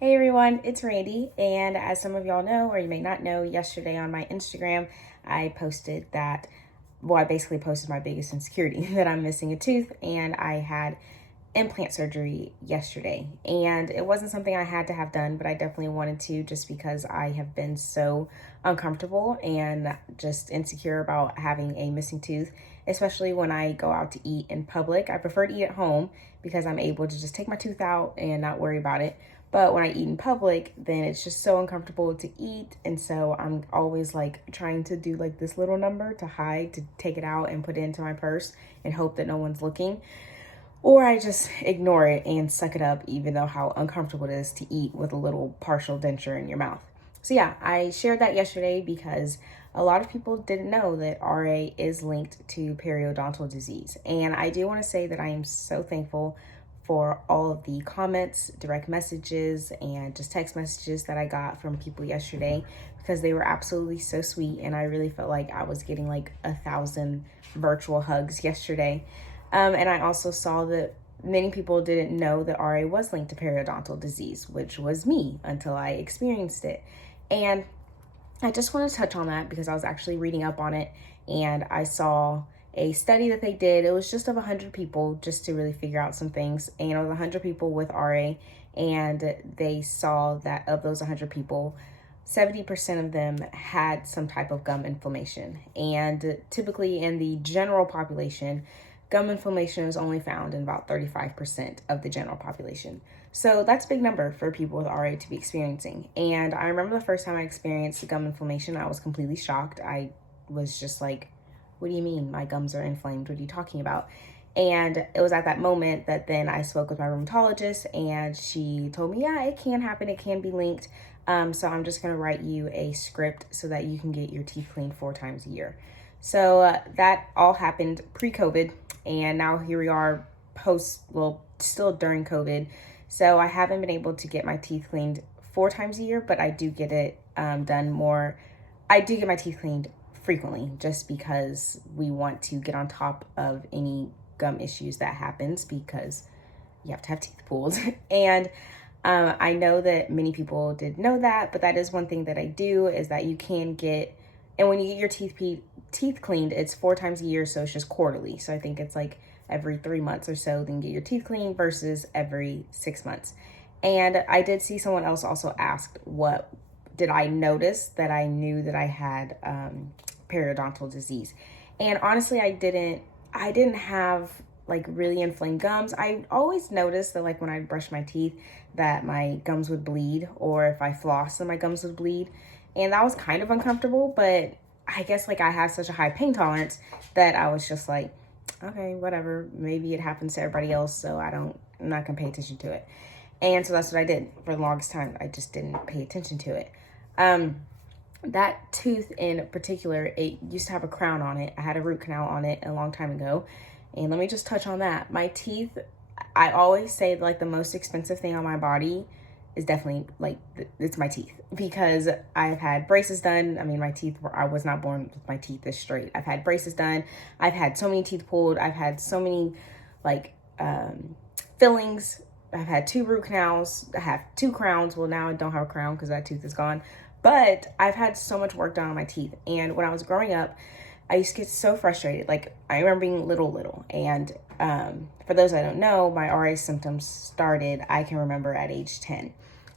Hey everyone, it's Randy, and as some of y'all know, or you may not know, yesterday on my Instagram, I posted that, I basically posted my biggest insecurity, that I'm missing a tooth, and I had implant surgery yesterday. And it wasn't something I had to have done, but I definitely wanted to just because I have been so uncomfortable and just insecure about having a missing tooth, especially when I go out to eat in public. I prefer to eat at home because I'm able to just take my tooth out and not worry about it. But when I eat in public, then it's just so uncomfortable to eat. And so I'm always like trying to do like this little number to hide, to take it out and put it into my purse and hope that no one's looking. Or I just ignore it and suck it up, even though how uncomfortable it is to eat with a little partial denture in your mouth. So yeah, I shared that yesterday because a lot of people didn't know that RA is linked to periodontal disease. And I do want to say that I am so thankful for all of the comments, direct messages, and just text messages that I got from people yesterday because they were absolutely so sweet. And I really felt like I was getting like 1,000 virtual hugs yesterday. And I also saw that many people didn't know that RA was linked to periodontal disease, which was me until I experienced it. And I just want to touch on that because I was actually reading up on it and I saw a study that they did. It was just of 100 people just to really figure out some things. And it was 100 people with RA, and they saw that of those 100 people, 70% of them had some type of gum inflammation. And typically in the general population, gum inflammation is only found in about 35% of the general population. So that's a big number for people with RA to be experiencing. And I remember the first time I experienced gum inflammation, I was completely shocked. I was just like, what do you mean my gums are inflamed? What are you talking about? And it was at that moment that then I spoke with my rheumatologist and she told me, yeah, it can happen. It can be linked. So I'm just going to write you a script so that you can get your teeth cleaned 4 times a year. So that all happened pre-COVID. And now here we are still during COVID. So I haven't been able to get my teeth cleaned 4 times a year, but I do get it done more. I do get my teeth cleaned frequently just because we want to get on top of any gum issues that happens because you have to have teeth pulled. And I know that many people did know that, but that is one thing that I do is that you can get, and when you get your teeth cleaned, it's 4 times a year, so it's just quarterly. So I think it's like every 3 months or so, then get your teeth cleaned versus every 6 months. And I did see someone else also asked, what did I notice that I knew that I had periodontal disease? And honestly, I didn't have like really inflamed gums. I always noticed that like when I brush my teeth that my gums would bleed, or if I floss then my gums would bleed. And that was kind of uncomfortable, but I guess like I have such a high pain tolerance that I was just like, okay, whatever. Maybe it happens to everybody else, so I'm not gonna pay attention to it. And so that's what I did for the longest time. I just didn't pay attention to it. That tooth in particular, it used to have a crown on it. I had a root canal on it a long time ago. And let me just touch on that. My teeth, I always say like the most expensive thing on my body is definitely like, it's my teeth, because I've had braces done. I mean, I was not born with my teeth this straight. I've had braces done. I've had so many teeth pulled. I've had so many like fillings. I've had 2 root canals. I have 2 crowns. Well, now I don't have a crown because that tooth is gone. But I've had so much work done on my teeth. And when I was growing up, I used to get so frustrated. Like I remember being little. And for those that don't know, my RA symptoms started, I can remember, at age 10.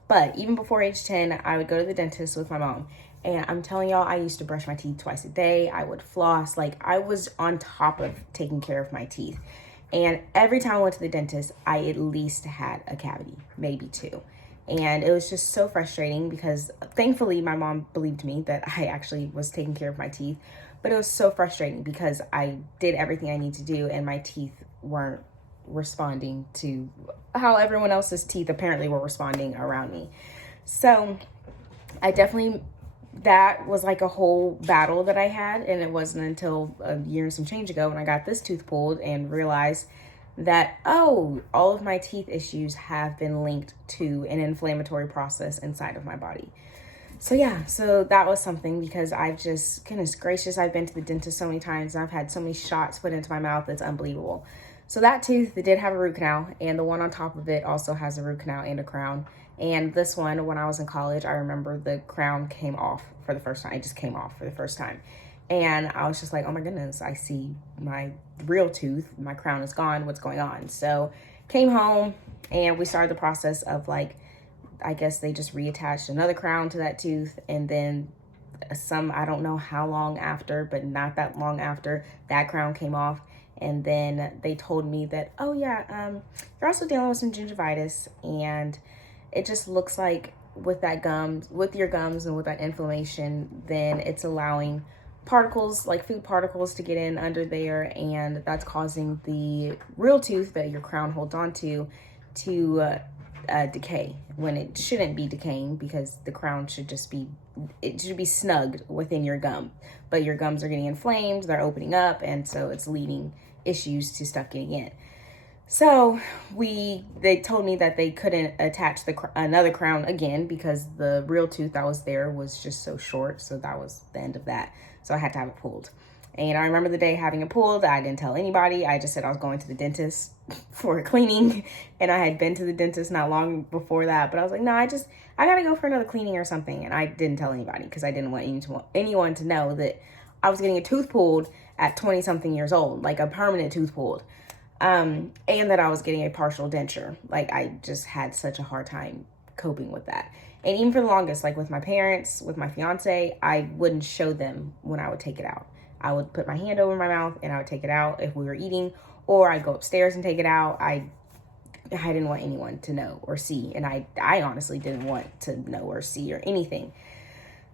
But even before age 10, I would go to the dentist with my mom. And I'm telling y'all, I used to brush my teeth twice a day. I would floss. Like I was on top of taking care of my teeth. And every time I went to the dentist, I at least had a cavity, maybe 2. And it was just so frustrating because thankfully my mom believed me that I actually was taking care of my teeth. But it was so frustrating because I did everything I need to do and my teeth weren't responding to how everyone else's teeth apparently were responding around me. So that was like a whole battle that I had. And it wasn't until a year and some change ago when I got this tooth pulled and realized that, oh, all of my teeth issues have been linked to an inflammatory process inside of my body. So yeah, so that was something because goodness gracious, I've been to the dentist so many times and I've had so many shots put into my mouth. It's unbelievable. So that tooth did have a root canal, and the one on top of it also has a root canal and a crown. And this one, when I was in college, I remember the crown came off for the first time. It just came off for the first time. And I was just like, oh my goodness, I see my real tooth. My crown is gone. What's going on? So came home and we started the process of like, I guess they just reattached another crown to that tooth. And then I don't know how long after, but not that long after, that crown came off. And then they told me that, oh yeah, you're also dealing with some gingivitis, and it just looks like with your gums and with that inflammation, then it's allowing particles, like food particles, to get in under there, and that's causing the real tooth that your crown holds on to decay, when it shouldn't be decaying, because the crown should be snugged within your gum. But your gums are getting inflamed, they're opening up, and so it's leading issues to stuff getting in. So they told me that they couldn't attach another crown again because the real tooth that was there was just so short. So that was the end of that. So I had to have it pulled. And I remember the day having it pulled. I didn't tell anybody. I just said I was going to the dentist for a cleaning. And I had been to the dentist not long before that. But I was like, no, I got to go for another cleaning or something. And I didn't tell anybody because I didn't want anyone to know that I was getting a tooth pulled at 20 something years old, like a permanent tooth pulled. And that I was getting a partial denture. Like, I just had such a hard time coping with that. And even for the longest, like with my parents, with my fiance, I wouldn't show them when I would take it out. I would put my hand over my mouth and I would take it out if we were eating, or I'd go upstairs and take it out. I didn't want anyone to know or see. And I honestly didn't want to know or see or anything.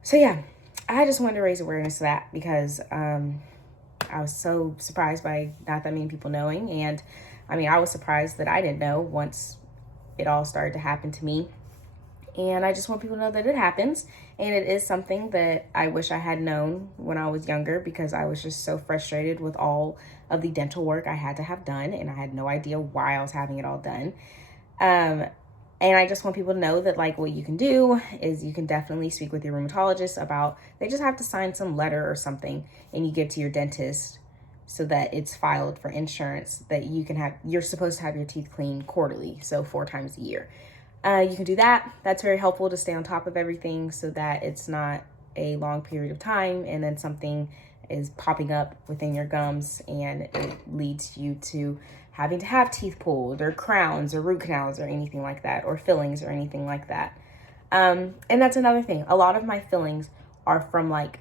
So yeah, I just wanted to raise awareness to that because, I was so surprised by not that many people knowing. And I mean, I was surprised that I didn't know once it all started to happen to me. And I just want people to know that it happens. And it is something that I wish I had known when I was younger, because I was just so frustrated with all of the dental work I had to have done. And I had no idea why I was having it all done. And I just want people to know that, like, what you can do is you can definitely speak with your rheumatologist about, they just have to sign some letter or something and you get to your dentist so that it's filed for insurance that you're supposed to have your teeth cleaned quarterly. So 4 times a year. You can do that. That's very helpful to stay on top of everything so that it's not a long period of time and then something is popping up within your gums and it leads you to having to have teeth pulled or crowns or root canals or anything like that, or fillings or anything like that. And that's another thing. A lot of my fillings are from like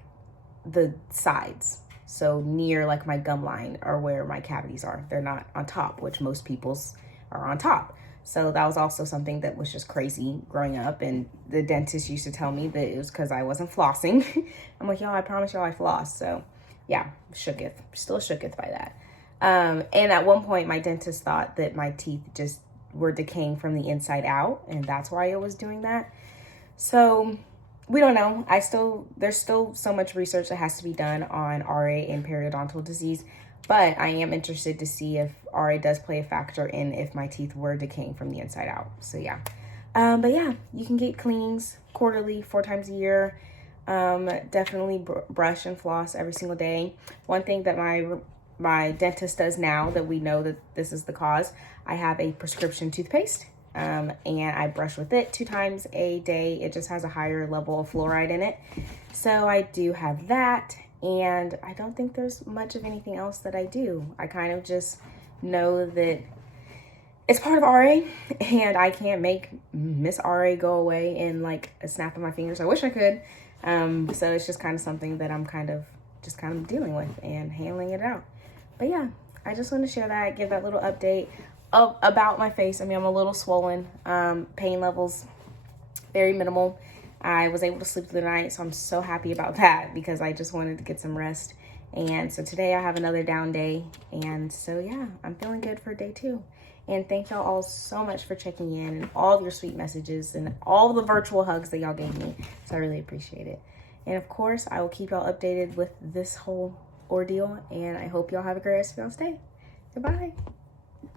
the sides. So near like my gum line or where my cavities are. They're not on top, which most people's are on top. So that was also something that was just crazy growing up. And the dentist used to tell me that it was because I wasn't flossing. I'm like, y'all, I promise y'all I floss. So yeah, still shooketh by that. And at one point my dentist thought that my teeth just were decaying from the inside out, and that's why it was doing that. So we don't know. There's still so much research that has to be done on RA and periodontal disease, but I am interested to see if RA does play a factor in if my teeth were decaying from the inside out. So yeah. But yeah, you can get cleanings quarterly, 4 times a year. Definitely brush and floss every single day. One thing that my dentist does now that we know that this is the cause, I have a prescription toothpaste, and I brush with it 2 times a day. It just has a higher level of fluoride in it. So I do have that, and I don't think there's much of anything else that I do. I kind of just know that it's part of RA, and I can't make Miss RA go away in like a snap of my fingers. I wish I could. So it's just kind of something that I'm kind of dealing with and handling it out. But yeah, I just want to share that, give that little update about my face. I mean, I'm a little swollen. Pain levels, very minimal. I was able to sleep through the night, so I'm so happy about that because I just wanted to get some rest. And so today I have another down day. And so yeah, I'm feeling good for day 2. And thank y'all all so much for checking in and all of your sweet messages and all the virtual hugs that y'all gave me. So I really appreciate it. And of course, I will keep y'all updated with this whole ordeal. And I hope y'all have a great rest of y'all's day. Goodbye.